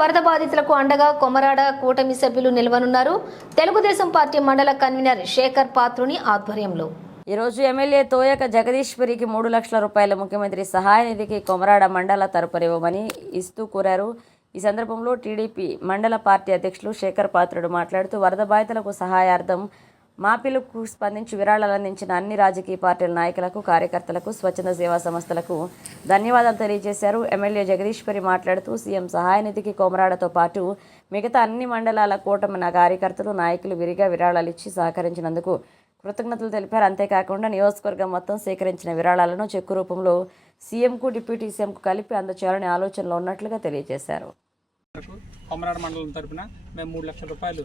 వరద బాధితులకు అండగా కొమరాడ కూటమి సభ్యులు నిలవనున్నారు. తెలుగుదేశం పార్టీ మండల కన్వీనర్ శేఖర్ పాత్రుని ఆధ్వర్యంలో. ఈరోజు ఎమ్మెల్యే తోయక జగదీశ్వరికి మూడు లక్షల రూపాయల ముఖ్యమంత్రి సహాయ నిధికి కొమరాడ మండల తరపునివ్వమని ఇస్తూ కోరారు. ఈ సందర్భంలో టీడీపీ మండల పార్టీ అధ్యక్షులు శేఖర్ పాత్రుడు మాట్లాడుతూ వరద బాధితులకు సహాయార్థం మా పిలుపుకు స్పందించి విరాళాలు అందించిన అన్ని రాజకీయ పార్టీల నాయకులకు కార్యకర్తలకు స్వచ్ఛంద సేవా సంస్థలకు ధన్యవాదాలు తెలియజేశారు. ఎమ్మెల్యే జగదీశ్వరి మాట్లాడుతూ సీఎం సహాయ నిధికి కోమరాడతో పాటు మిగతా అన్ని మండలాల కూటమి నా కార్యకర్తలు నాయకులు విరిగా విరాళాలు ఇచ్చి సహకరించినందుకు కృతజ్ఞతలు తెలిపారు. అంతేకాకుండా నియోజకవర్గం మొత్తం సేకరించిన విరాళాలను చెక్కు రూపంలో సీఎంకు డిప్యూటీ సీఎంకు కలిపి అందచేయాలని ఆలోచనలో ఉన్నట్లుగా తెలియజేశారు. కొమరాడ మండలం తరపున మేము మూడు లక్షల రూపాయలు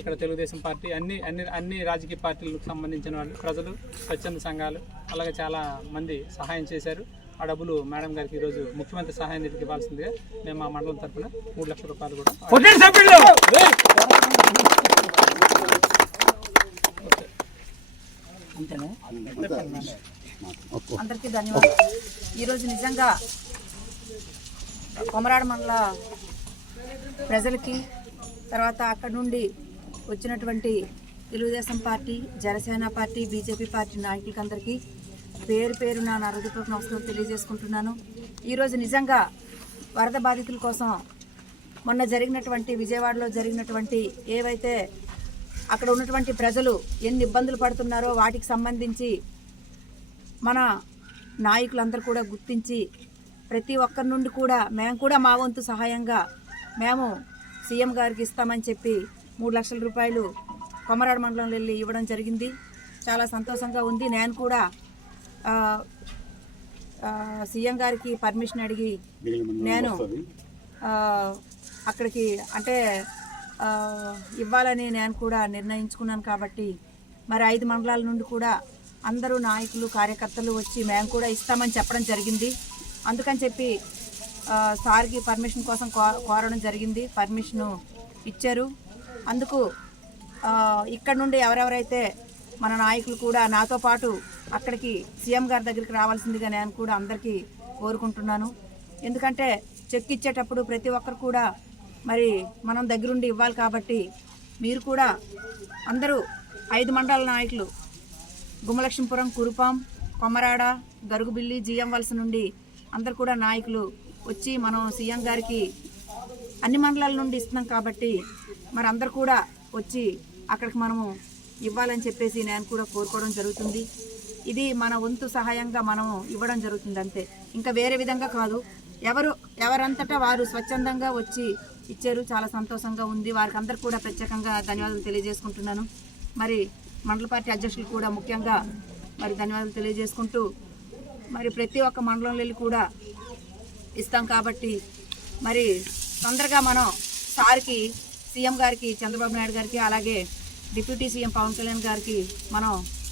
ఇక్కడ తెలుగుదేశం పార్టీ అన్ని అన్ని అన్ని రాజకీయ పార్టీలకు సంబంధించిన వాళ్ళు ప్రజలు స్వచ్ఛంద సంఘాలు అలాగే చాలా మంది సహాయం చేశారు. ఆ డబ్బులు మేడం గారికి ఈరోజు ముఖ్యమంత్రి సహాయం నిధికి ఇవ్వాల్సిందిగా మేము మా మండలం తరపున మూడు లక్షల రూపాయలు కూడా అందరికీ ధన్యవాదాలు. ఈరోజు నిజంగా కొమరాడ మండల ప్రజలకి తర్వాత అక్కడ నుండి వచ్చినటువంటి Telugu Desam party Janasena party BJP party నాయకులకందరికీ పేరు పేరు నా నరదపూర్వక నమస్కారం తెలియజేసుకుంటున్నాను. ఈరోజు నిజంగా వరద బాధితుల కోసం మొన్న జరిగినటువంటి విజయవాడలో జరిగినటువంటి ఏవైతే అక్కడ ఉన్నటువంటి ప్రజలు ఎన్ని ఇబ్బందులు పడుతున్నారో వాటికి సంబంధించి మన నాయకులందరూ కూడా గుర్తించి ప్రతి ఒక్కరి నుండి కూడా మేము కూడా మా వంతు సహాయంగా మేము సీఎం గారికి ఇస్తామని చెప్పి మూడు లక్షల రూపాయలు కొమరాడ మండలంలో వెళ్ళి ఇవ్వడం జరిగింది. చాలా సంతోషంగా ఉంది. నేను కూడా సీఎం గారికి పర్మిషన్ అడిగి నేను అక్కడికి అంటే ఇవ్వాలని నేను కూడా నిర్ణయించుకున్నాను కాబట్టి మరి ఐదు మండలాల నుండి కూడా అందరూ నాయకులు కార్యకర్తలు వచ్చి మేము కూడా ఇస్తామని చెప్పడం జరిగింది. అందుకని చెప్పి సార్కి పర్మిషన్ కోసం కో- కోరడం జరిగింది. పర్మిషను ఇచ్చారు. అందుకు ఇక్కడ నుండి ఎవరెవరైతే మన నాయకులు కూడా నాతో పాటు అక్కడికి సీఎం గారి దగ్గరికి రావాల్సిందిగా నేను కూడా అందరికీ కోరుకుంటున్నాను. ఎందుకంటే చెక్ ఇచ్చేటప్పుడు ప్రతి ఒక్కరు కూడా మరి మనం దగ్గరుండి ఇవ్వాలి కాబట్టి మీరు కూడా అందరూ ఐదు మండల నాయకులు గుమ్మలక్ష్మీపురం కురుపాం కొమరాడ గరుగుబిల్లి జిఎం వలస నుండి అందరు కూడా నాయకులు వచ్చి మనం సీఎం గారికి అన్ని మండలాల నుండి ఇస్తున్నాం కాబట్టి మరి అందరు కూడా వచ్చి అక్కడికి మనము ఇవ్వాలని చెప్పేసి నేను కూడా కోరుకోవడం జరుగుతుంది. ఇది మన వంతు సహాయంగా మనము ఇవ్వడం జరుగుతుంది అంతే. ఇంకా వేరే విధంగా కాదు. ఎవరు ఎవరంతటా వారు స్వచ్ఛందంగా వచ్చి ఇచ్చారు. చాలా సంతోషంగా ఉంది. వారికి అందరు కూడా ప్రత్యేకంగా ధన్యవాదాలు తెలియజేసుకుంటున్నాను. మరి మండల పార్టీ అధ్యక్షులు కూడా ముఖ్యంగా మరి ధన్యవాదాలు తెలియజేసుకుంటూ మరి ప్రతి ఒక్క మండలంలో వెళ్ళి కూడా ఇస్తాం కాబట్టి మరి తొందరగా మనం సార్కి సీఎం గారికి చంద్రబాబు నాయుడు గారికి అలాగే డిప్యూటీ సీఎం పవన్ కళ్యాణ్ గారికి మనం